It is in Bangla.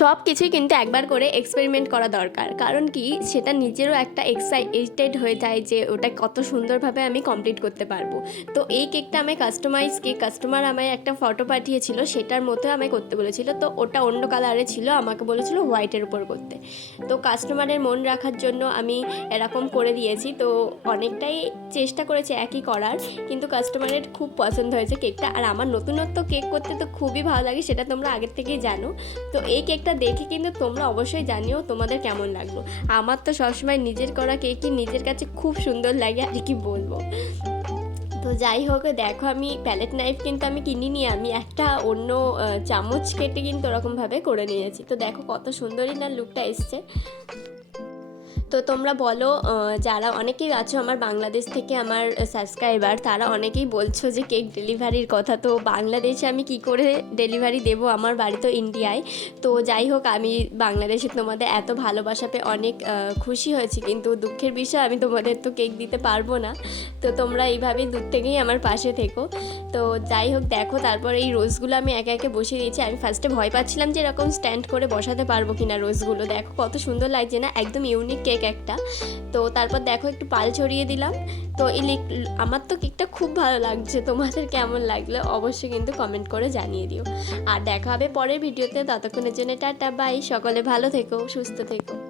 সব কিছুই কিন্তু একবার করে এক্সপেরিমেন্ট করা দরকার। কারণ কি? সেটা নিজেরও একটা এক্সাইটেড হয়ে যায় যে ওটা কত সুন্দরভাবে আমি কমপ্লিট করতে পারব। তো এই কেকটা আমি কাস্টমাইজ কেক কাস্টমার আমায় একটা ফটো পাঠিয়েছিল, সেটার মতো আমায় করতে বলেছিল। তো ওটা অন্য কালারে ছিল, আমাকে বলেছিল হোয়াইটের উপর করতে। তো কাস্টমারের মন রাখার জন্য আমি এরকম করে দিয়েছি। তো অনেকটাই চেষ্টা করেছি একই করার, কিন্তু কাস্টমারের খুব পছন্দ হয়েছে কেকটা আর আমার নতুনত্ব কেক করতে তো খুবই ভালো লাগে, সেটা তোমরা আগের থেকেই জানো। তো এই কেকটা দেখে কিন্তু তোমরা অবশ্যই জানিও তোমাদের কেমন লাগল। আমার তো সবসময় নিজের করা কেকই নিজের কাছে খুব সুন্দর লাগে, আর কি বলব। তো যাই হোক, দেখো আমি প্যালেট নাইফ কিন্তু আমি কিনিনি, আমি একটা অন্য চামচ কেটে কিন্তু ওরকমভাবে করে নিয়েছি। তো দেখো কত সুন্দরই না লুকটা এসছে। তো তোমরা বলো যারা অনেকেই আছো আমার বাংলাদেশ থেকে আমার সাবস্ক্রাইবার তারা অনেকেই বলছো যে কেক ডেলিভারির কথা। তো বাংলাদেশে আমি কি করে ডেলিভারি দেবো? আমার বাড়ি তো ইন্ডিয়ায় তো যাই হোক, আমি বাংলাদেশে তোমাদের এত ভালোবাসা পেয়ে অনেক খুশি হয়েছি। কিন্তু দুঃখের বিষয়, আমি তোমাদের তো কেক দিতে পারব না। তো তোমরা এইভাবেই দূর থেকেই আমার পাশে থেকো। তো যাই হোক, দেখো, তারপর এই রোজগুলো আমি একে একে বসিয়ে দিয়েছি। আমি ফার্স্টে ভয় পাচ্ছিলাম যে এরকম স্ট্যান্ড করে বসাতে পারব কিনা রোজগুলো। দেখো, কত সুন্দর লাগছে না? একদম ইউনিক কেক একটা। তো তারপর দেখো একটু পাল ছড়িয়ে দিলাম। তো এই আমার তো কেকটা খুব ভালো লাগছে। তোমাদের কেমন লাগল অবশ্যই কিন্তু কমেন্ট করে জানিয়ে দিও। আর দেখা হবে পরের ভিডিওতে ততক্ষণের জন্য টাটা বাই সকলে ভালো থেকো, সুস্থ থেকো।